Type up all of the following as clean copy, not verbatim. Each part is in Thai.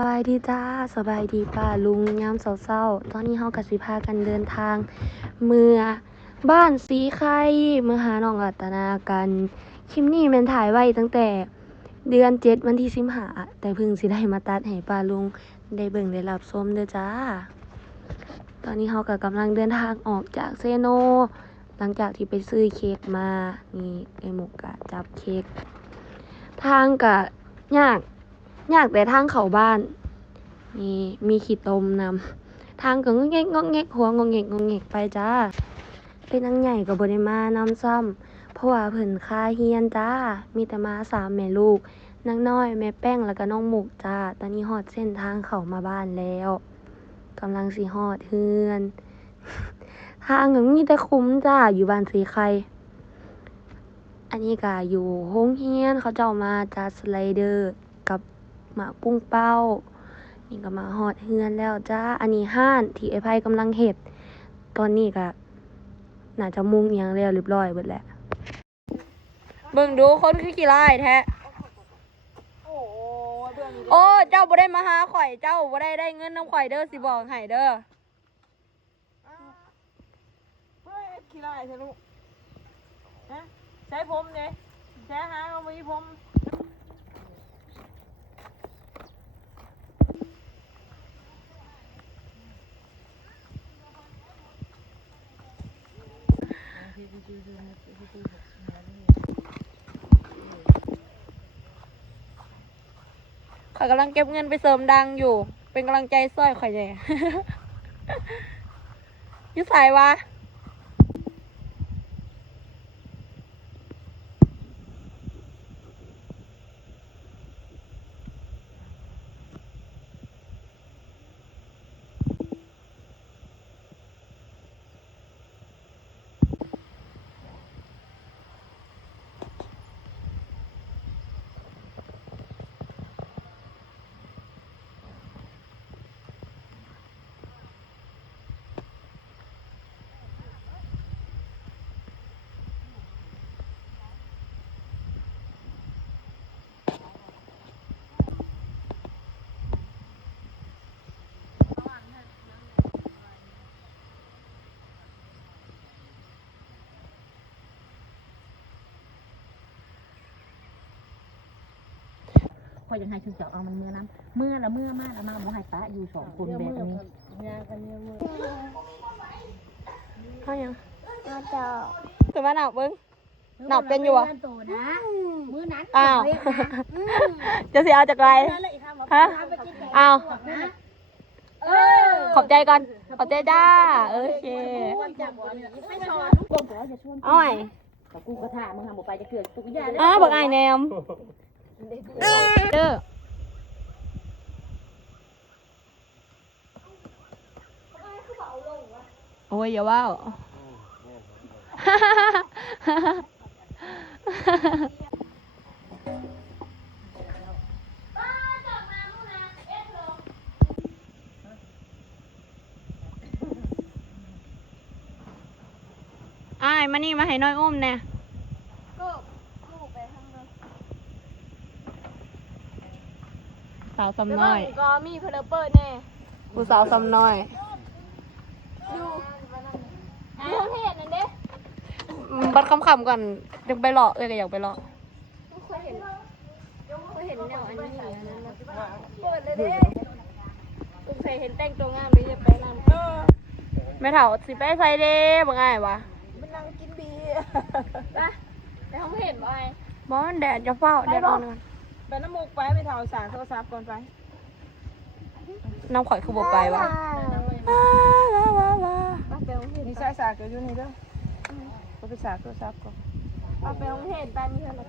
สบายดีจ้าสบายดีป่าลุงยามเศร้าๆตอนนี้เฮากะสิพากันเดินทางเมื่อบ้านสีไข่เมื่อหาน้องรัตนากันคลิปนี้แม่นถ่ายไว้ตั้งแต่เดือน7วันที่15แต่เพิ่งสิได้มาตัดให้ป่าลุงได้เบิ่งได้รับชมเด้อจ้าตอนนี้เฮาก็กำลังเดินทางออกจากเซโนหลังจากที่ไปซื้อเค้กมานี่ไอ้หมกกะจับเค้กทางกะยากแต่ทางเข้าบ้านนี่มีขี้ตมนำทางก็งอกแงกงอกแงกหัวงอกแงกงอกแงกไปจ้าเป็นนางใหญ่ก็บ่ได้มานำซ้ำเพราะว่าเพิ่นคาเฮียนจ้ามีแต่มา3แม่ลูกนางน้อยแม่แป้งแล้วก็น้องหมุกจ้าตอนนี้ฮอดเส้นทางเข้ามาบ้านแล้วกำลังสิฮอดเฮือนทางก็มีแต่คุ้มจ้าอยู่บ้านสีไข่อันนี้ก็อยู่โรงเรียนเขาเจ้ามาจัดสไลเดอร์กับหมากปุ้งเป้านี่ก็มาฮอดเฮือนแล้วจ้าอันนี้ห้านที่ไอ้ไผกำลังเฮ็ดตอนนี้ก็น่าจะมุงอิหยังแล้วเรียบร้อยเบิดแล้วเบิ่งดูคนคือขี้ร้ายแท้โอ้เจ้าบ่ได้มาหาข่อยเจ้าบ่ได้เงินนำข่อยเด้อสิบอกให้เด้อเฮ้ยขี้ร้ายใช่ลูกนะใช้ผมเนี่ยใช้หางเอามีผมข่อยกำลังเก็บเงินไปเสริมดังอยู่เป็นกำลังใจซ้อยข่อยแน่ อยู่ไสวะพอยังให้ชุดเจาะเอามันเมื่อน้ำเมื่อละเมื่อมากละมาบ่ให้ป้าอยู่2คนแบบนี้ยากันเนี่ยมือเขายัง มาเจาะ แต่ว่าหนักเบิ้งหนักเป็นอยู่อ่ะ มื้อนั้น อ้าว จะเสียเอาจากไรฮะอ้าวขอบใจก่อนขอบใจจ้าโอเคเอาไง กับกูกระถามึงทำบ่ไปจะเกิดกูยา อ้าวบอกไอ้แนมเด้อโอ้ยอย่าว่าวอ้ายมานี่มาให้น้อยอุ้มแน่สาวซ้ำน้อยก็มีเพลเปอร์แน่ผู้สาวซ้ำน้อยดูเห็นนั่นเด้บัดคำๆก่อนอยากไปเลาะเลยก็อยากไปเลาะเคยเห็นแนวอันนี้เปิดเลยเด้คุณเคยเห็นแต่งตัวงามไปจะไปนั่นไม่เถ่าสิไปใส่เด้บ่ง่ายวะ มันนั่งกินบี ไปแต่เขาไม่เห็นบ่ไอ้บ่มันแดดจะเฝ้าแดดร้อนก่อน ไปน้ำมูกไปไปเท่าสารโทรศัพท์ก่อนไป น้ำข่อยคือบ่ไปวะ นี่ใช้สากเดี๋ยวอยู่นี่เด้อก็ไปสากโทรศัพท์ก่อน เอาไปห้องเห็นไปมีเท่าไหร่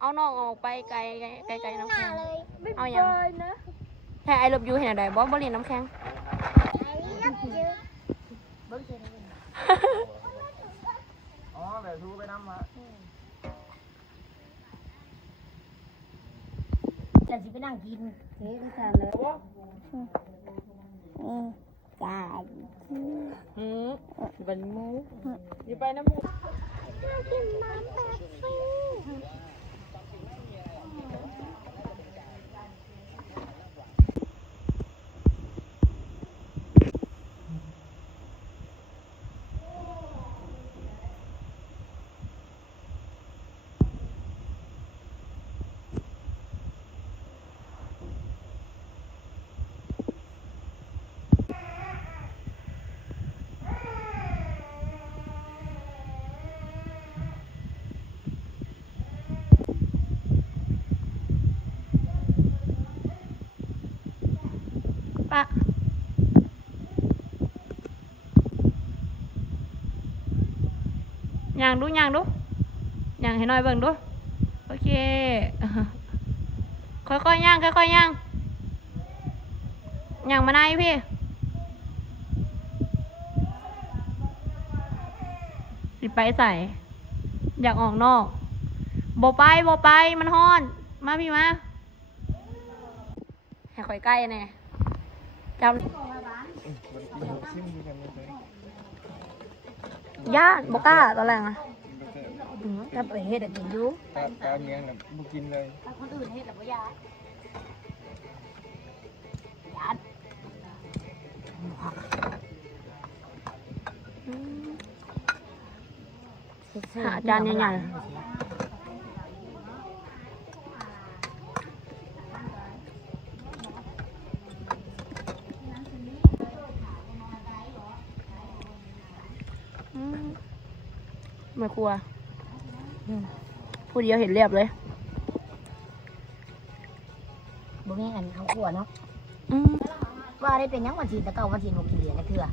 เอาน้องออกไปไกลน้ำแข็งเอาอย่างแค่ไอ้ลบยูเห็นอะไรบ่เรียนน้ำแข็งอ๋อแต่ทูไปน้ำมา จะสิไปนั่งกินเฮ้ยได้ทานเลยจ้า บันมูอยู่ไปน้ำมูก กินน้ำแป๊บซี่ หน่อยเบิ่งดูโอเค ค่อยๆย่างค่อยๆย่างย่างมาไหนพี่สิไปใส่อยากออกนอกบ่ไปมันฮ้อนมาพี่มาให้ข่อยใกล้แน่จำย่านบ่กล้าตอนแรกอะ ถ้าไปเฮ็ดกินอยู่ ตาเมียงน่ะบ่กินเลย ถ้าคนอื่นเฮ็ดแล้วบ่ยาก หาจานใหญ่ๆไม่กลัวผู้เดียวเห็นเรียบเลย บ่มีอันเอาขัวเนาะว่าได้เป็นหยังวันที่ตะเก่าวันที่บ่กินเหรียญนะเถื่อ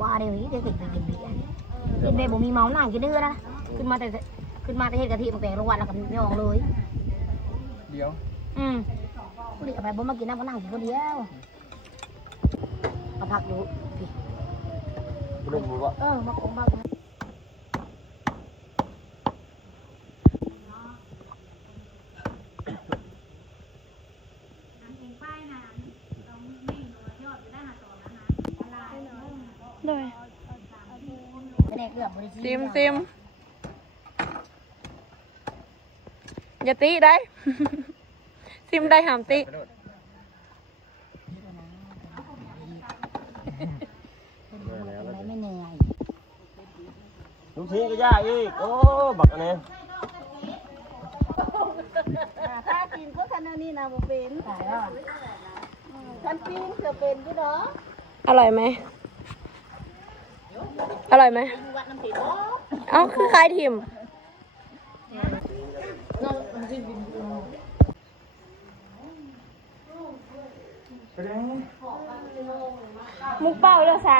ว่าได้นี้ได้กินเบียร์กินไปบ่มีเมาหนังกินเด้อนะขึ้นมาแต่เฮ็ดกะทิมาแปลงรางวัลแล้วก็ไม่ออกเลย เดี๋ยว ผู้ดีกับไปบ่มากินน้ำก็นั่งกินคนเดียวมาพักดูพี่ บ่รู้ว่า มาคงพัก เลย ไม่ได้เกือบบริ ซิมอย่าตีได้ ซิมได้หามตี ไม่เหนื่อย ลูกชิ้นก็ยากอีกโอ้บักอันนี้ ถ้ากินก็คันนี้นะบ่เป็น ตายแล้ว คันปิ้งจะเป็นอยู่เนาะ อร่อยไหมเอ้าคือคล้ายทิมมุกเป้าเลยซะ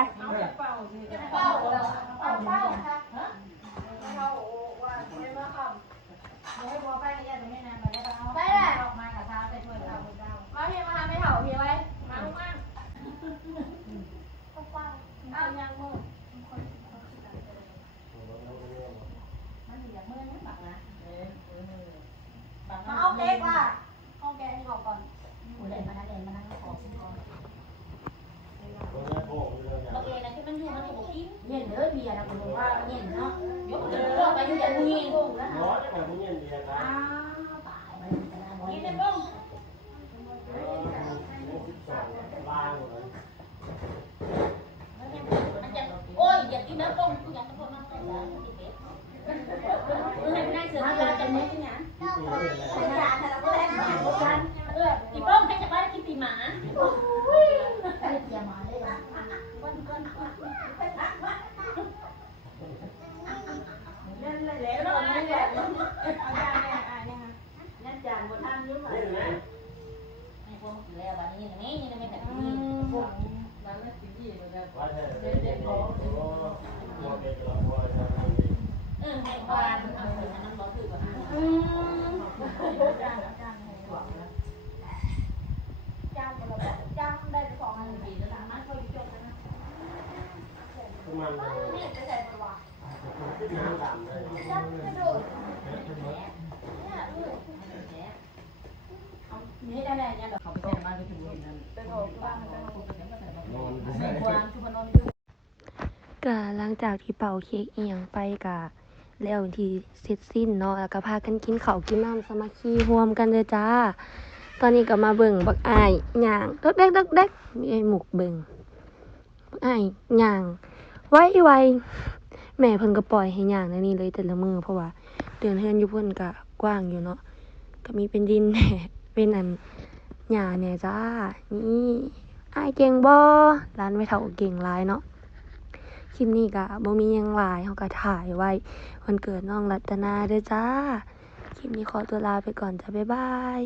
เอาเค้กว่ะเอาแกงออกก่อนเล่นมานั่งออกก่อนโอเคนะที่มันอยู่มันถูกกินเย็นเด้อเบียร์นะคุณว่าเย็นเนาะยกเด้อไปที่เย็นนี่ร้อนแต่มึงเย็นดีนะตายมันกินได้บ้างโอ้ยอย่ากินเนื้อต้มกูอยากตะโกนมาใส่ยาให้ไม่ได้เสือที่เราจะไม่กินงั้นอีป้องให้จากบ้านกินปีหมาอย่ามาเลยแล้วนั่นแหละเอาจานเนี่ยนั่นจานบนท่านยุ่งอะไรไม่พวกแล้วบ้านนี้นี่ไม่แต่นี่พวกบ้านนั้นสิ่งที่มันจะเด็กของให้บ้านเอาไปนั่งรอถือแบบจานได้ไป2 อันดีแล้วนะมาช่วยจบนะนี่จะใส่ตัวจับกระโดดนี่ได้เนี่ยเดี๋ยวเขาไปแจ้งบ้านไปถึงนั่นไปโทรบ้านไปโทรก็หลังจากที่เป่าเค้กเอียงไปกะแล้วที่เสร็จสิ้นเนาะแล้วก็พากันกินข้าวกินน้ำสามัคคีรวมกันเลยจ้าตอนนี้ก็มาเบิ่งบักอ้ายย่างดกมีไอ้หมกเบิ่งบักอ้ายย่างไวแม่เพิ่นก็ปล่อยให้ย่างในนี้เลยแต่ละมือเพราะว่าเดือนเฮือนอยู่เพิ่นก็กว้างอยู่เนาะก็มีเป็นดินแหน่เป็นอันหญ้าแหน่จ้านี่อ้ายเก่งบ่ร้านไม่เท่าเก่งหลายเนาะคลิปนี้ก็บ่มีหยังหลายเฮาก็ถ่ายไว้วันเกิดน้องรัตนาเด้อจ้าคลิปนี้ขอตัวลาไปก่อนจ้าบ๊ายบาย